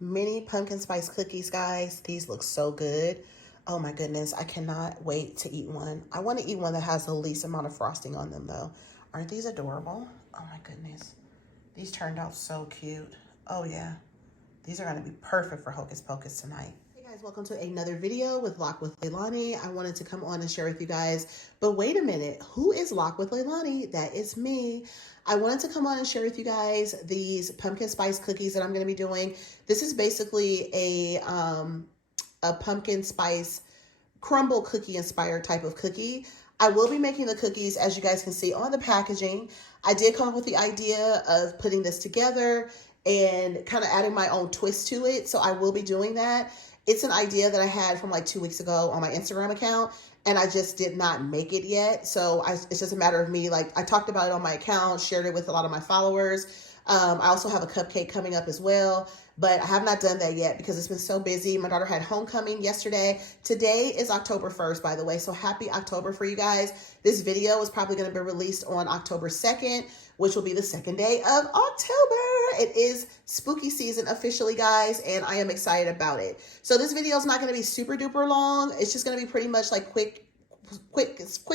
mini pumpkin spice cookies, guys. These look so good. Oh my goodness, I cannot wait to eat one. I want to eat one that has the least amount of frosting on them though. Aren't these adorable? Oh my goodness. These turned out so cute. Oh yeah. These are going to be perfect for Hocus Pocus tonight. Hey guys, welcome to another video with Lock with Leilani. I wanted to come on and share with you guys, but wait a minute, who is Lock with Leilani? That is me. I wanted to come on and share with you guys these pumpkin spice cookies that I'm going to be doing. This is basically a pumpkin spice crumble cookie inspired type of cookie. I will be making the cookies, as you guys can see on the packaging. I did come up with the idea of putting this together and kind of adding my own twist to it. So I will be doing that. It's an idea that I had from like 2 weeks ago on my Instagram account, and I just did not make it yet. So it's just a matter of me, like I talked about it on my account, shared it with a lot of my followers. I also have a cupcake coming up as well, but I have not done that yet because it's been so busy. My daughter had homecoming yesterday. Today is October 1st, by the way, so happy October for you guys. This video is probably going to be released on October 2nd, which will be the second day of October. It is spooky season officially, guys, and I am excited about it. So this video is not going to be super duper long. It's just going to be pretty much like quick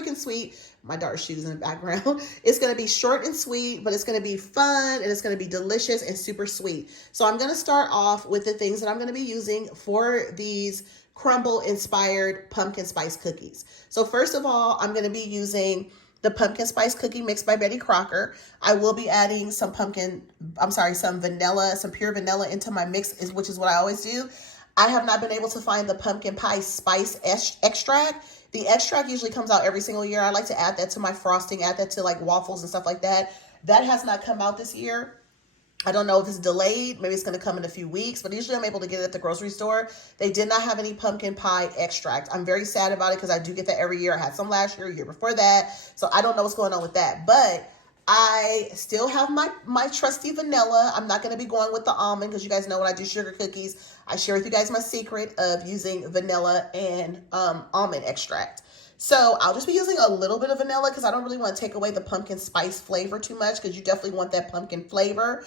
and sweet. My daughter's shoes in the background. It's going to be short and sweet, but it's going to be fun and it's going to be delicious and super sweet. So I'm going to start off with the things that I'm going to be using for these Crumbl inspired pumpkin spice cookies. So first of all, I'm going to be using the pumpkin spice cookie mix by Betty Crocker. I will be adding some vanilla, some pure vanilla into my mix, which is what I always do. I have not been able to find the pumpkin pie spice extract. The extract usually comes out every single year. I like to add that to my frosting, add that to like waffles and stuff like that. That has not come out this year. I don't know if it's delayed. Maybe it's going to come in a few weeks, but usually I'm able to get it at the grocery store. They did not have any pumpkin pie extract. I'm very sad about it because I do get that every year. I had some last year, year before that. So I don't know what's going on with that, but I still have my trusty vanilla. I'm not going to be going with the almond because you guys know when I do sugar cookies, I share with you guys my secret of using vanilla and almond extract. So I'll just be using a little bit of vanilla because I don't really want to take away the pumpkin spice flavor too much because you definitely want that pumpkin flavor.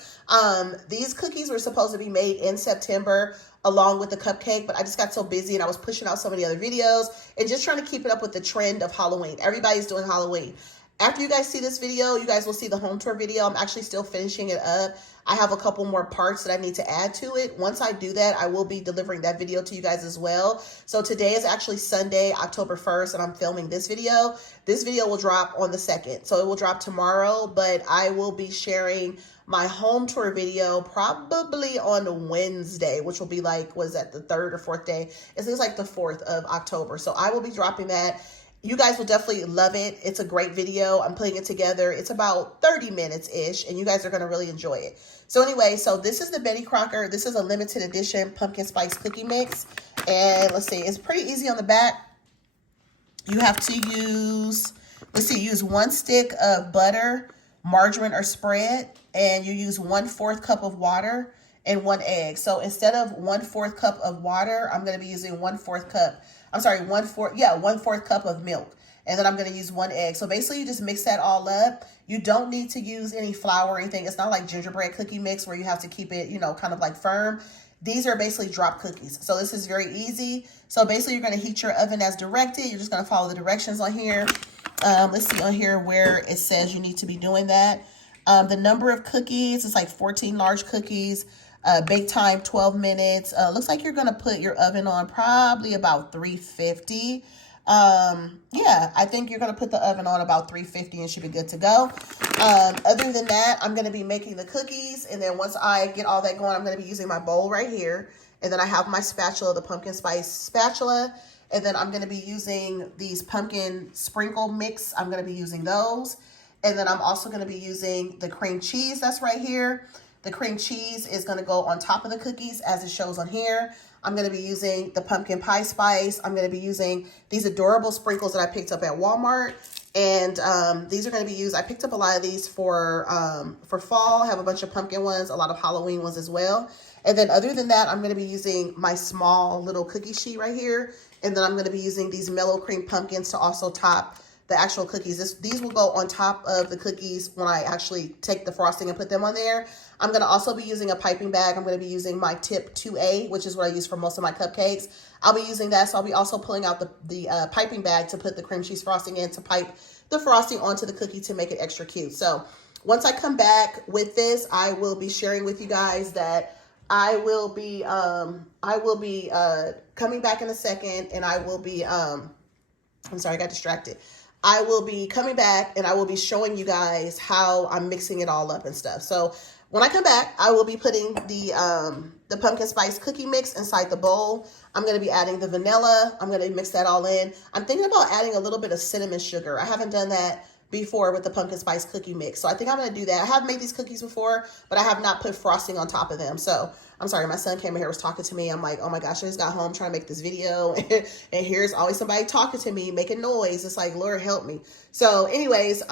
These cookies were supposed to be made in September along with the cupcake, but I just got so busy and I was pushing out so many other videos and just trying to keep it up with the trend of Halloween. Everybody's doing Halloween. After you guys see this video, you guys will see the home tour video. I'm actually still finishing it up. I have a couple more parts that I need to add to it. Once I do that, I will be delivering that video to you guys as well. So today is actually Sunday, October 1st, and I'm filming this video. This video will drop on the 2nd. So it will drop tomorrow, but I will be sharing my home tour video probably on Wednesday, which will be like, what is that, the 3rd or 4th day? It's like the 4th of October. So I will be dropping that. You guys will definitely love it. It's a great video. I'm putting it together. It's about 30 minutes-ish, and you guys are going to really enjoy it. So anyway, so this is the Betty Crocker. This is a limited edition pumpkin spice cookie mix. And let's see, it's pretty easy on the back. You have to use, use 1 stick of butter, margarine, or spread, and you use 1/4 cup of water and 1 egg. So instead of 1/4 cup of water, I'm going to be using 1/4 cup. I'm sorry, 1/4 cup of milk. And then I'm going to use 1 egg. So basically you just mix that all up. You don't need to use any flour or anything. It's not like gingerbread cookie mix where you have to keep it, you know, kind of like firm. These are basically drop cookies. So this is very easy. So basically you're going to heat your oven as directed. You're just going to follow the directions on here. Let's see on here where it says you need to be doing that. The number of cookies, it's like 14 large cookies. Bake time, 12 minutes. Looks like you're going to put your oven on probably about 350. Yeah, I think you're going to put the oven on about 350 and should be good to go. Other than that, I'm going to be making the cookies. And then once I get all that going, I'm going to be using my bowl right here. And then I have my spatula, the pumpkin spice spatula. And then I'm going to be using these pumpkin sprinkle mix. I'm going to be using those. And then I'm also going to be using the cream cheese that's right here. The cream cheese is going to go on top of the cookies as it shows on here. I'm going to be using the pumpkin pie spice. I'm going to be using these adorable sprinkles that I picked up at Walmart. And these are going to be used. I picked up a lot of these for fall. I have a bunch of pumpkin ones, a lot of Halloween ones as well. And then other than that, I'm going to be using my small little cookie sheet right here. And then I'm going to be using these mellow cream pumpkins to also top the actual cookies. These will go on top of the cookies when I actually take the frosting and put them on there. I'm going to also be using a piping bag. I'm going to be using my tip 2A, which is what I use for most of my cupcakes. I'll be using that, so I'll be also pulling out the piping bag to put the cream cheese frosting in to pipe the frosting onto the cookie to make it extra cute. So once I come back with this, I will be sharing with you guys that I will be coming back in a second, and I will be I'm sorry, I got distracted. I will be coming back and I will be showing you guys how I'm mixing it all up and stuff. So when I come back, I will be putting the pumpkin spice cookie mix inside the bowl. I'm going to be adding the vanilla. I'm going to mix that all in. I'm thinking about adding a little bit of cinnamon sugar. I haven't done that before with the pumpkin spice cookie mix. So I think I'm going to do that. I have made these cookies before, but I have not put frosting on top of them. So I'm sorry, my son came in here, was talking to me. I'm like, oh my gosh, I just got home trying to make this video. And here's always somebody talking to me, making noise. It's like, Lord, help me. So anyways,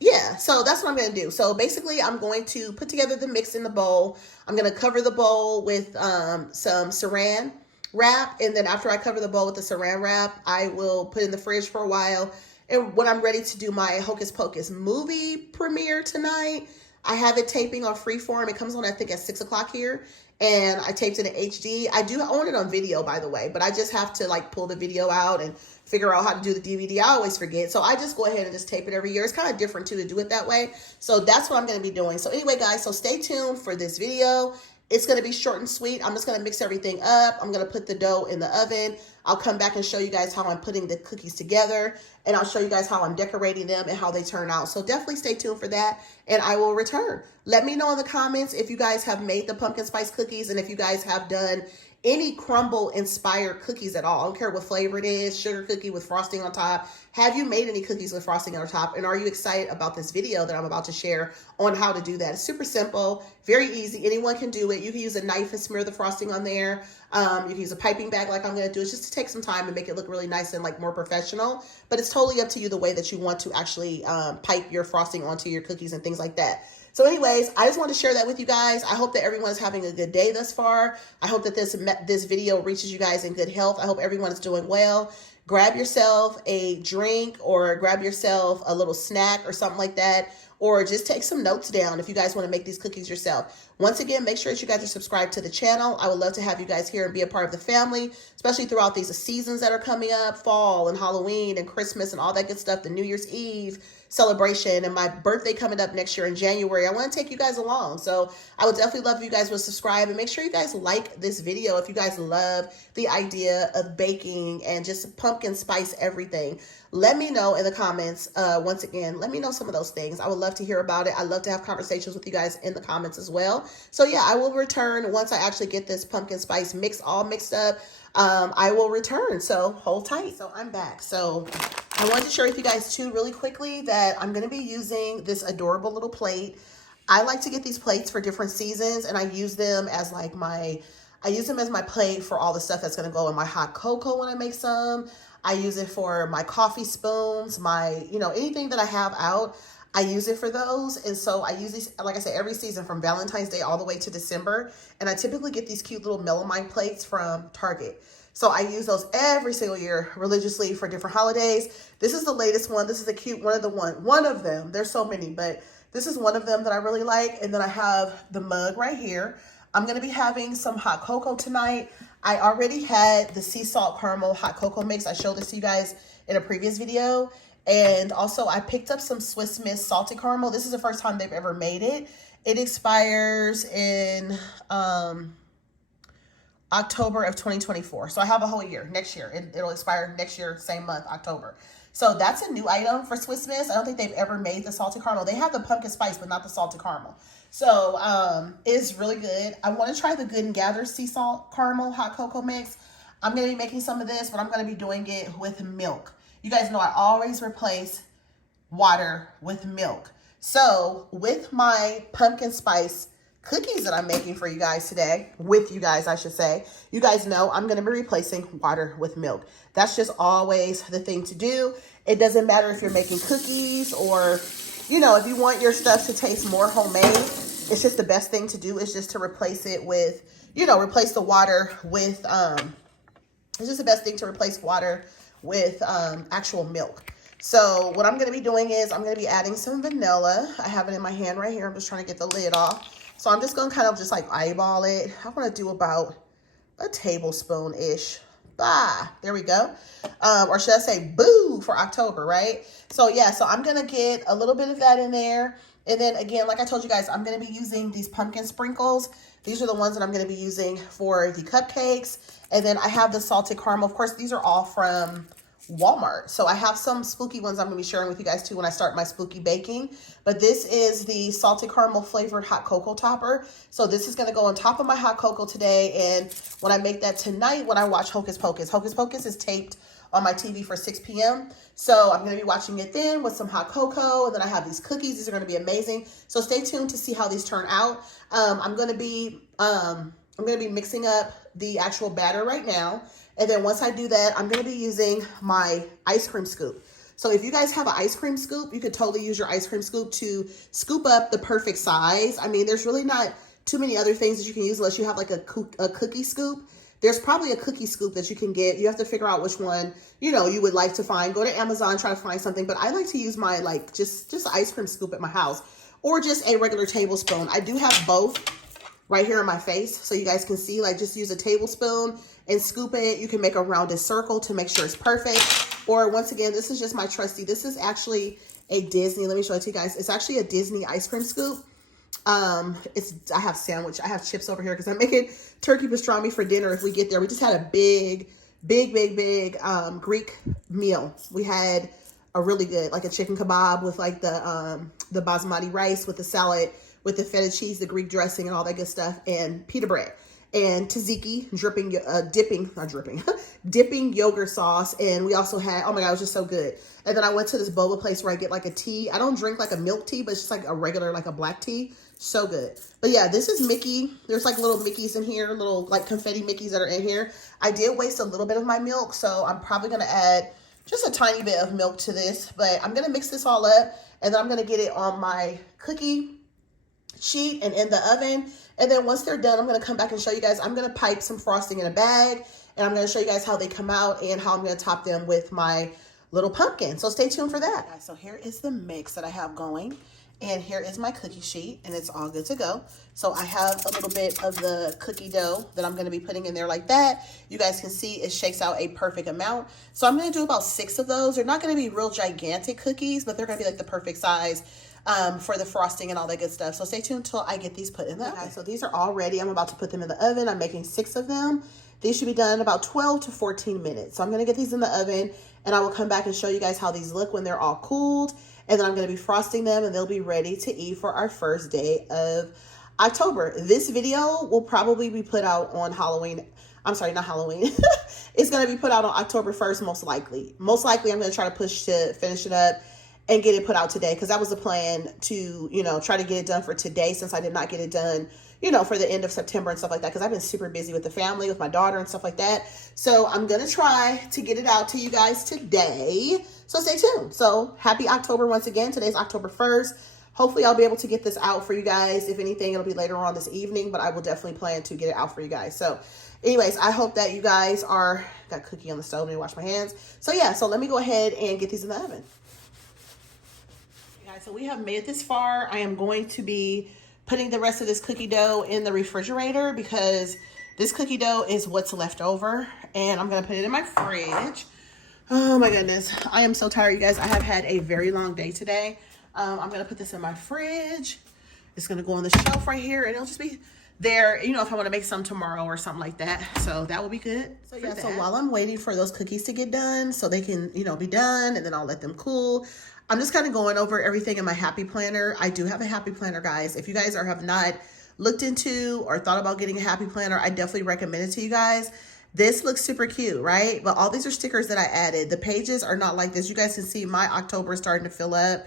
yeah, so that's what I'm going to do. So basically, I'm going to put together the mix in the bowl. I'm going to cover the bowl with some saran wrap. And then after I cover the bowl with the saran wrap, I will put it in the fridge for a while. And when I'm ready to do my Hocus Pocus movie premiere tonight, I have it taping on Freeform. It comes on, I think, at 6 o'clock here. And I taped it in HD. I do own it on video, by the way. But I just have to, like, pull the video out and figure out how to do the DVD. I always forget. So I just go ahead and just tape it every year. It's kind of different, too, to do it that way. So that's what I'm going to be doing. So anyway, guys, so stay tuned for this video. It's going to be short and sweet. I'm just going to mix everything up. I'm going to put the dough in the oven. I'll come back and show you guys how I'm putting the cookies together. And I'll show you guys how I'm decorating them and how they turn out. So definitely stay tuned for that. And I will return. Let me know in the comments if you guys have made the pumpkin spice cookies. And if you guys have done any Crumbl inspired cookies at all. I don't care what flavor it is. Sugar cookie with frosting on top. Have you made any cookies with frosting on top? And are you excited about this video that I'm about to share on how to do that? It's super simple, very easy. Anyone can do it. You can use a knife and smear the frosting on there. You can use a piping bag like I'm going to do. It's just to take some time and make it look really nice and like more professional. But it's totally up to you the way that you want to actually pipe your frosting onto your cookies and things like that. So anyways, I just wanted to share that with you guys. I hope that everyone is having a good day thus far. I hope that this video reaches you guys in good health. I hope everyone is doing well. Grab yourself a drink or grab yourself a little snack or something like that. Or just take some notes down if you guys want to make these cookies yourself. Once again, make sure that you guys are subscribed to the channel. I would love to have you guys here and be a part of the family, especially throughout these seasons that are coming up, fall and Halloween and Christmas and all that good stuff, the New Year's Eve celebration and my birthday coming up next year in January. I want to take you guys along. So I would definitely love if you guys would subscribe and make sure you guys like this video if you guys love the idea of baking and just pumpkin spice everything. Let me know in the comments. Once again, let me know some of those things. I would love to hear about it. I love to have conversations with you guys in the comments as well. So yeah, I will return once I actually get this pumpkin spice mix all mixed up. I will return. So hold tight. So I'm back. So I wanted to share with you guys too really quickly that I'm going to be using this adorable little plate. I like to get these plates for different seasons, and I use them as like my plate for all the stuff that's going to go in my hot cocoa when I make some. I use it for my coffee spoons, my, anything that I have out, I use it for those. And so I use these, like I said, every season from Valentine's Day all the way to December. And I typically get these cute little melamine plates from Target. So I use those every single year religiously for different holidays. This is the latest one. This is a cute one of them. There's so many, but this is one of them that I really like. And then I have the mug right here. I'm going to be having some hot cocoa tonight. I already had the sea salt caramel hot cocoa mix. I showed this to you guys in a previous video. And also I picked up some Swiss Miss salted caramel. This is the first time they've ever made it. It expires in October of 2024. So I have a whole year, next year. It'll expire next year, same month, October. So that's a new item for Swiss Miss. I don't think they've ever made the salted caramel. They have the pumpkin spice, but not the salted caramel. So it's really good. I want to try the Good and Gather sea salt caramel hot cocoa mix. I'm going to be making some of this, but I'm going to be doing it with milk. You guys know I always replace water with milk. So with my pumpkin spice cookies that I'm making for you guys today, with you guys, I should say, you guys know I'm going to be replacing water with milk. That's just always the thing to do. It doesn't matter if you're making cookies or, if you want your stuff to taste more homemade, it's just the best thing to do is just to replace it with, replace the water with, it's just the best thing to replace water with actual milk. So what I'm going to be doing is I'm going to be adding some vanilla. I have it in my hand right here. I'm just trying to get the lid off. So I'm just going to kind of just like eyeball it. I want to do about a tablespoon-ish. There we go. Or should I say boo for October, right? So yeah, so I'm going to get a little bit of that in there. And then again, like I told you guys, I'm going to be using these pumpkin sprinkles. These are the ones that I'm going to be using for the cupcakes. And then I have the salted caramel. Of course, these are all from Walmart. So I have some spooky ones I'm going to be sharing with you guys too when I start my spooky baking. But this is the salted caramel flavored hot cocoa topper. So this is going to go on top of my hot cocoa today. And when I make that tonight, when I watch Hocus Pocus. Hocus Pocus is taped on my TV for 6 p.m. So I'm going to be watching it then with some hot cocoa. And then I have these cookies. These are going to be amazing. So stay tuned to see how these turn out. I'm going to be mixing up the actual batter right now. And then once I do that, I'm going to be using my ice cream scoop. So if you guys have an ice cream scoop, you could totally use your ice cream scoop to scoop up the perfect size. I mean, there's really not too many other things that you can use unless you have like a cookie scoop. There's probably a cookie scoop that you can get. You have to figure out which one, you would like to find. Go to Amazon, try to find something. But I like to use my just ice cream scoop at my house or just a regular tablespoon. I do have both right here in my face so you guys can see. Just use a tablespoon and scoop it. You can make a rounded circle to make sure it's perfect. Or once again, this is just my trusty. This is actually a Disney. Let me show it to you guys. It's actually a Disney ice cream scoop. I have chips over here because I'm making turkey pastrami for dinner if we get there. We just had a big Greek meal. We had a really good, a chicken kebab with the basmati rice with the salad, with the feta cheese, the Greek dressing and all that good stuff, and pita bread and tzatziki, dipping yogurt sauce. And we also had, oh my God, it was just so good. And then I went to this boba place where I get a tea. I don't drink a milk tea, but it's just a regular, a black tea. So good. But yeah, this is Mickey. There's little Mickeys in here, little confetti Mickeys that are in here. I did waste a little bit of my milk, so I'm probably going to add just a tiny bit of milk to this. But I'm going to mix this all up, and then I'm going to get it on my cookie sheet and in the oven. And then once they're done, I'm going to come back and show you guys. I'm going to pipe some frosting in a bag, and I'm going to show you guys how they come out and how I'm going to top them with my little pumpkin. So stay tuned for that. Guys, so here is the mix that I have going. And here is my cookie sheet, and it's all good to go. So I have a little bit of the cookie dough that I'm going to be putting in there like that. You guys can see it shakes out a perfect amount. So I'm going to do about 6 of those. They're not going to be real gigantic cookies, but they're going to be the perfect size for the frosting and all that good stuff. So stay tuned until I get these put in the oven. So these are all ready. I'm about to put them in the oven. I'm making 6 of them. These should be done in about 12 to 14 minutes. So I'm going to get these in the oven, and I will come back and show you guys how these look when they're all cooled. And then I'm going to be frosting them, and they'll be ready to eat for our first day of October. This video will probably be put out on Halloween. I'm sorry, not Halloween. It's going to be put out on October 1st, most likely. Most likely, I'm going to try to push to finish it up and get it put out today, because that was the plan to, try to get it done for today, since I did not get it done, for the end of September and stuff like that, because I've been super busy with the family, with my daughter and stuff like that. So I'm going to try to get it out to you guys today. So stay tuned. So happy October once again. Today's October 1st. Hopefully I'll be able to get this out for you guys. If anything, it'll be later on this evening, but I will definitely plan to get it out for you guys. So anyways, I hope that you guys got cookie on the stove. Let me wash my hands. So yeah, so let me go ahead and get these in the oven. Okay, guys, so we have made it this far. I am going to be putting the rest of this cookie dough in the refrigerator, because this cookie dough is what's left over, and I'm going to put it in my fridge. Oh my goodness. I am so tired, you guys. I have had a very long day today. I'm going to put this in my fridge. It's going to go on the shelf right here, and it'll just be there, if I want to make some tomorrow or something like that. So that will be good. So yeah, so while I'm waiting for those cookies to get done so they can, be done, and then I'll let them cool, I'm just kind of going over everything in my Happy Planner. I do have a Happy Planner, guys. If you guys have not looked into or thought about getting a Happy Planner, I definitely recommend it to you guys. This looks super cute, right? But all these are stickers that I added. The pages are not like this. You guys can see my October is starting to fill up.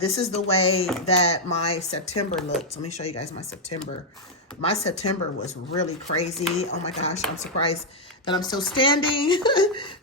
This is the way that my September looks. Let me show you guys my September. My September was really crazy. Oh my gosh, I'm surprised that I'm still standing.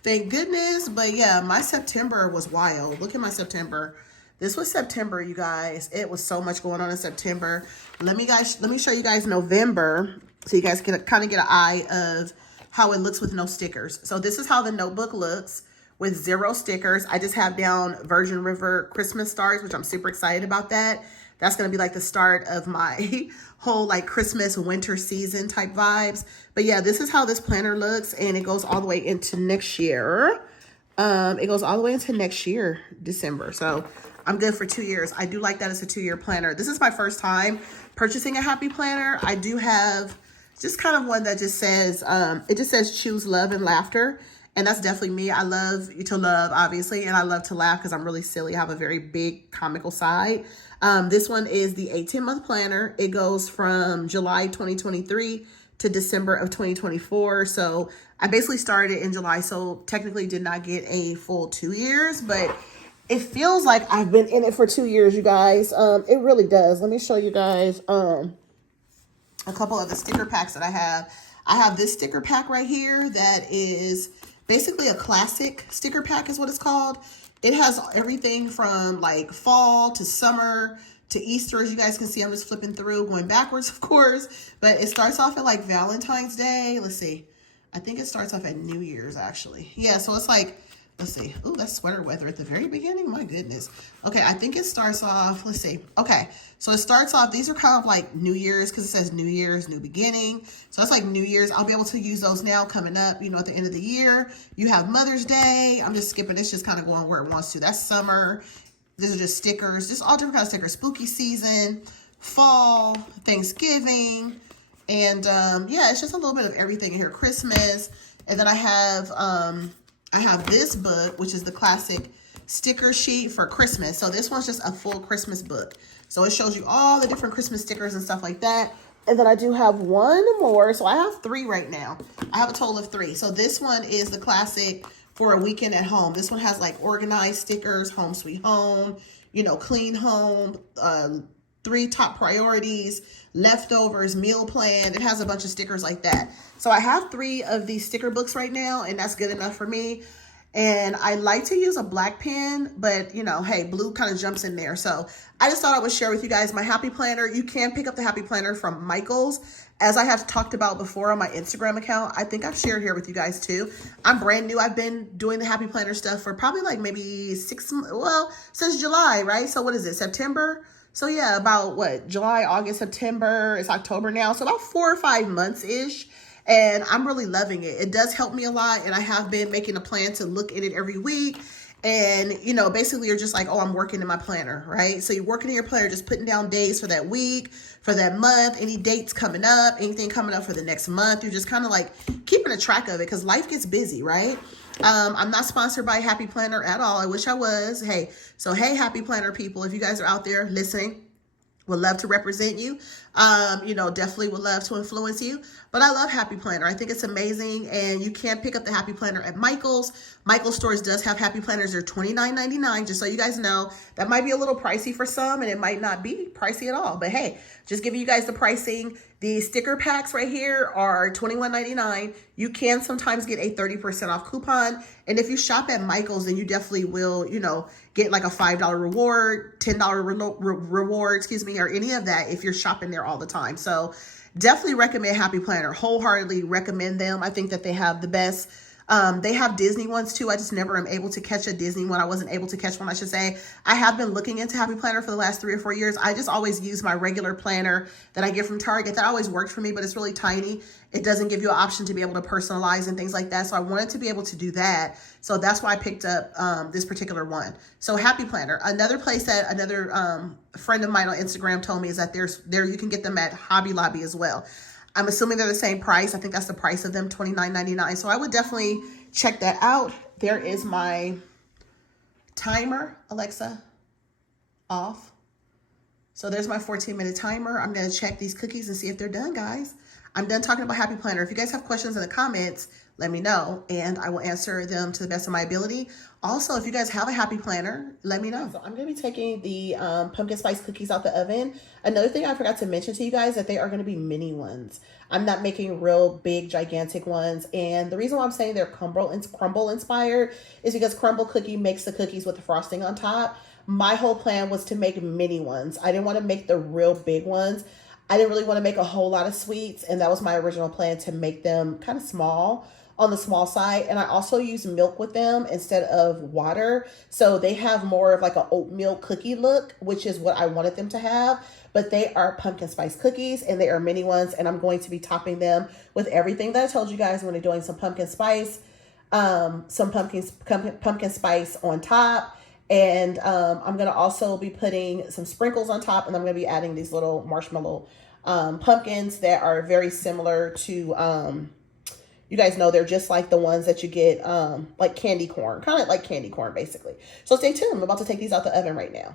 Thank goodness. But yeah, my September was wild. Look at my September. This was September, you guys. It was so much going on in September. Let me show you guys November, so you guys can kind of get an eye of how it looks with no stickers. So this is how the notebook looks with 0 stickers. I just have down Virgin River Christmas stars, which I'm super excited about that. That's going to be like the start of my whole like Christmas winter season type vibes. But yeah, this is how this planner looks, and it goes all the way into next year. It goes all the way into next year, December. So I'm good for 2 years. I do like that it's a 2-year planner. This is my first time purchasing a happy planner. I do have just kind of one that just says, it just says choose love and laughter. And that's definitely me. I love to love, obviously, and I love to laugh because I'm really silly. I have a very big comical side. This one is the 18-month planner. It goes from July 2023 to December of 2024. So I basically started in July, so technically did not get a full 2 years, but it feels like I've been in it for 2 years, you guys. It really does. Let me show you guys a couple of the sticker packs that I have. I have this sticker pack right here that is basically a classic sticker pack is what it's called. It has everything from like fall to summer to Easter. As you guys can see, I'm just flipping through, going backwards, of course. But it starts off at like Valentine's Day. Let's see. I think it starts off at New Year's, actually. Yeah, so it's like, let's see. Oh, that's sweater weather at the very beginning. My goodness. Okay, I think it starts off, let's see. Okay, so it starts off, these are kind of like New Year's because it says New Year's, new beginning. So it's like New Year's. I'll be able to use those now coming up, you know, at the end of the year. You have Mother's Day. I'm just skipping. It's just kind of going where it wants to. That's summer. These are just stickers, just all different kinds of stickers. Spooky season, fall, Thanksgiving. And yeah, it's just a little bit of everything in here. Christmas. And then I have this book, which is the classic sticker sheet for Christmas. So this one's just a full Christmas book. So it shows you all the different Christmas stickers and stuff like that. And then I do have one more. So I have 3 right now. I have a total of 3. So this one is the classic for a weekend at home. This one has like organized stickers, home sweet home, you know, clean home, 3 top priorities, leftovers, meal plan. It has a bunch of stickers like that. So I have 3 of these sticker books right now, and that's good enough for me. And I like to use a black pen, but you know, hey, blue kind of jumps in there. So I just thought I would share with you guys my happy planner. You can pick up the happy planner from Michaels. As I have talked about before on my Instagram account, I think I've shared here with you guys too. I'm brand new. I've been doing the happy planner stuff for probably like maybe 6 months, well, since July, right? So what is it, September? So yeah, about what, July, August, September, it's October now. So about 4 or 5 months-ish. And I'm really loving it. It does help me a lot. And I have been making a plan to look at it every week. And, you know, basically you're just like, oh, I'm working in my planner, right? So you're working in your planner, just putting down days for that week, for that month, any dates coming up, anything coming up for the next month. You're just kind of like keeping a track of it because life gets busy, right? I'm not sponsored by Happy Planner at all. I wish I was. Hey, so hey, Happy Planner people, if you guys are out there listening, would love to represent you. You know, definitely would love to influence you. But I love Happy Planner. I think it's amazing. And you can pick up the Happy Planner at Michaels. Michaels stores does have Happy Planners. They're $29.99. Just so you guys know, that might be a little pricey for some, and it might not be pricey at all. But hey, just giving you guys the pricing. The sticker packs right here are $21.99. You can sometimes get a 30% off coupon. And if you shop at Michaels, then you definitely will, you know, get like a $5 reward, $10 reward, excuse me, or any of that if you're shopping there all the time. So definitely recommend Happy Planner. Wholeheartedly recommend them. I think that they have the best. They have Disney ones too. I just never am able to catch a Disney one. I wasn't able to catch one, I should say. I have been looking into Happy Planner for the last 3 or 4 years. I just always use my regular planner that I get from Target. That always worked for me, but it's really tiny. It doesn't give you an option to be able to personalize and things like that. So I wanted to be able to do that. So that's why I picked up this particular one. So Happy Planner. Another place that another friend of mine on Instagram told me is that there you can get them at Hobby Lobby as well. I'm assuming they're the same price. I think that's the price of them, $29.99. So I would definitely check that out. There is my timer. Alexa, off. So there's my 14-minute timer. I'm going to check these cookies and see if they're done, guys. I'm done talking about Happy Planner. If you guys have questions in the comments, let me know, and I will answer them to the best of my ability. Also, if you guys have a Happy Planner, let me know. So I'm going to be taking the pumpkin spice cookies out the oven. Another thing I forgot to mention to you guys that they are going to be mini ones. I'm not making real big, gigantic ones. And the reason why I'm saying they're Crumbl inspired is because Crumbl Cookie makes the cookies with the frosting on top. My whole plan was to make mini ones. I didn't want to make the real big ones. I didn't really want to make a whole lot of sweets, and that was my original plan, to make them kind of small, on the small side. And I also use milk with them instead of water. So they have more of like an oatmeal cookie look, which is what I wanted them to have. But they are pumpkin spice cookies, and they are mini ones. And I'm going to be topping them with everything that I told you guys. I'm going to be doing some pumpkin spice, some pumpkin spice on top. And I'm going to also be putting some sprinkles on top. And I'm going to be adding these little marshmallow pumpkins that are very similar to, you guys know, they're just like the ones that you get like candy corn, kind of like candy corn basically. So stay tuned. I'm about to take these out the oven right now.